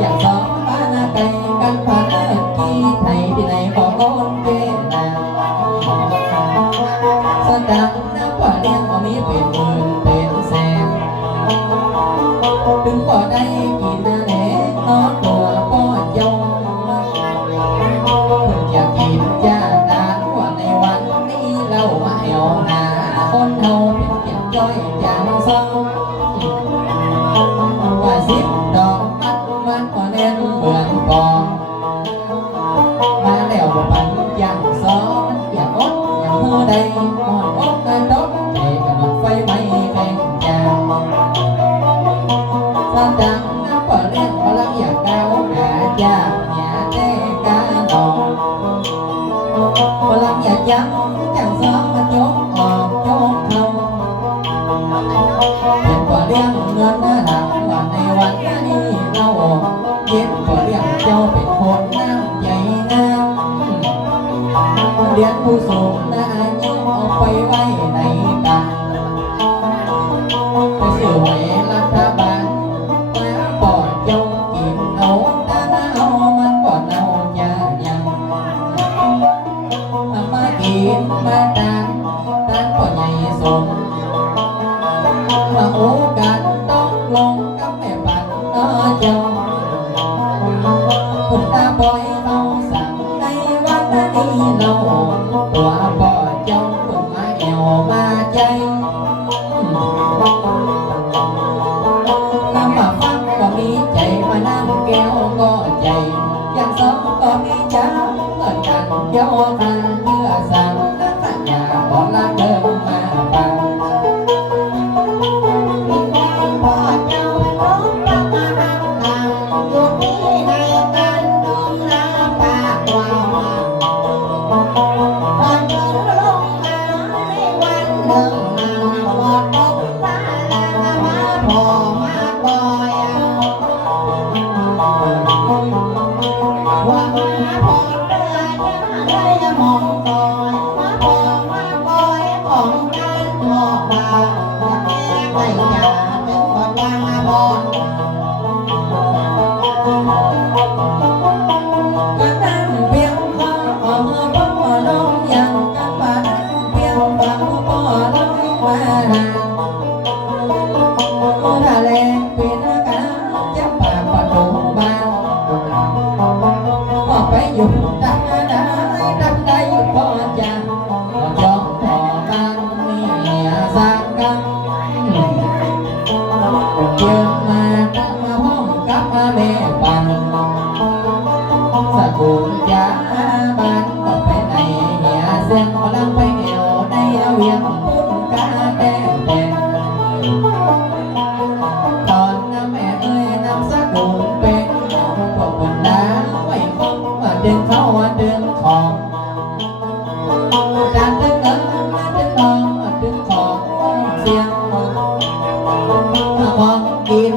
อยากสอนบ้านไกลกันผ่านกี่ไทยที่ไหนบอกโน้น หมอนอกกระดกใจกระดกไฟไหม้แข่งจางสานดังน้ำปลาเลี้ยงพลังอยากก้าวหน้าจ้าอย่าแน่กาดองพลังอยากยั้งจังซ้อมมันยกออกยกเข้าเป็นปลาเลี้ยงเงินหน้าหลังว่าในวันนี้เราเย็นปลาเลี้ยงเจ้าเป็นคนน้ำใจงามเลี้ยงผู้สูงหน้ายิ้มเอาไปไว้ในกันไปสื่อไว้รัฐบาลมาปอดยงกินเอาด้านเอามันปอดเอาอย่ายังมากินมาดานด้านปอดใหญ่สมมาโอกาสต้องลงกับแม่ปันน้อเจ้าคุณตาบอยเราสั่งในวันนี้เราตัวบ่เจ้าเพิ่งมาแอวมาใจน้ำมาฟังก็มีใจมาน้ำแก้วก็ใจอย่างสองก็มีจ้าเหมือนกันเจ้าทางเยื่อสั่งนักปัญญาบอกลาเดิมมาฟังอยู่ดังได้ดังได้พอจะยอมพอบ้านมีสร้างกันเกี่ยวมาตั้งมาห้องกับมาแม่ปันสกุลยาบ้านก็ไปไหนเหี่ยเสียงพลังไปเหนียวในเวียงพุ่นกาแต้มแดงตอนน้ำแม่เอ้ยน้ำสกุลเป็นพวกคนด่าไว้คงดึงเข้าดึงของการดึงเงินดึงทองดึงของเสียงของกิน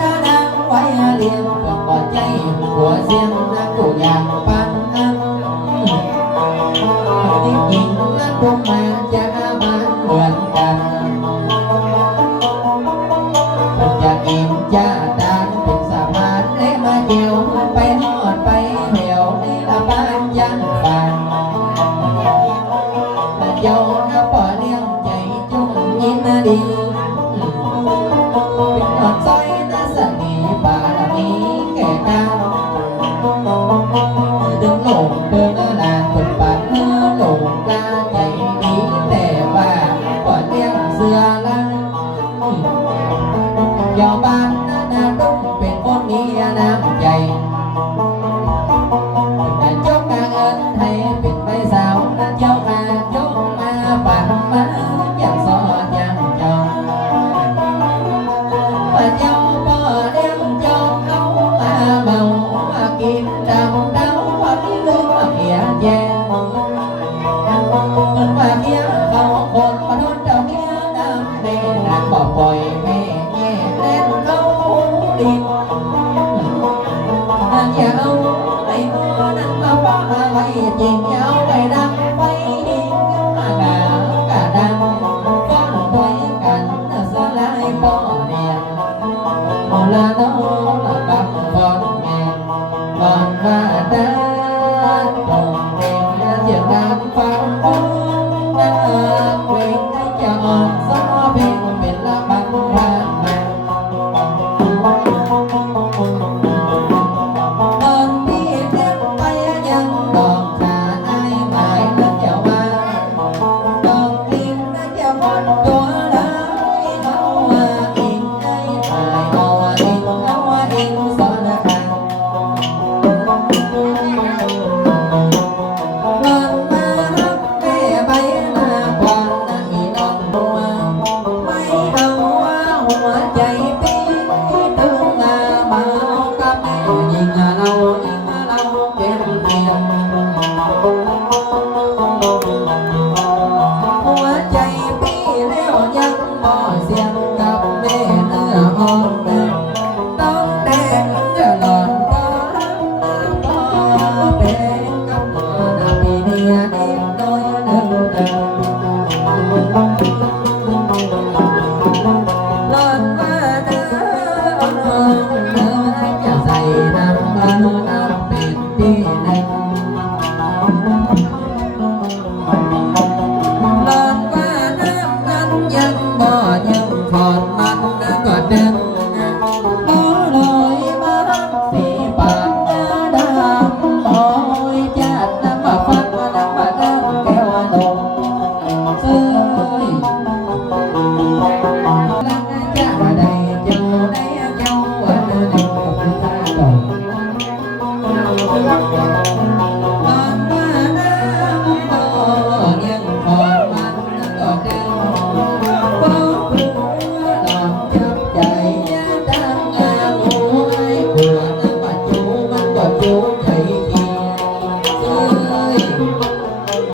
ดาไว้เลี้ยงปอดใจหัวเสียงนักกูอยากปันจริงๆนักกูมาจะมาเหมือนกันจะกินจะดานเป็นสะพานเล็กมาเกี่ยวไปหอดไปเหวนี่ละบ้านยันฟันเจ้าหน้าป่อเลี้ยงใจจุ่มยิ้มดีเป็นหอดซอยน่าสนีบารมีแก่กันดึงหลงเบิ่งนานคนปัดหลงกล้าใจดีแต่ว่าป่อเลี้ยงเสือลังยอบ้านน่าต้องเป็นคนมีน้ำใจยกเงินให้เป็นใบสาวนั้นเจ้ามายกมาปั่นมาอย่างสอดอย่างจองว่าเจ้าบ่เลี้ยงจองเอามาเมามากินดำเดาว่าที่ลืมเขียแย่มันว่าเขียเขาคนมาโดนเจ้าเขียดำเด่นบ่ปล่อยแม่แง่เล่นเขาดินอย่าเอาไอ้โง่นั้นมาป้าไว้จริงเอา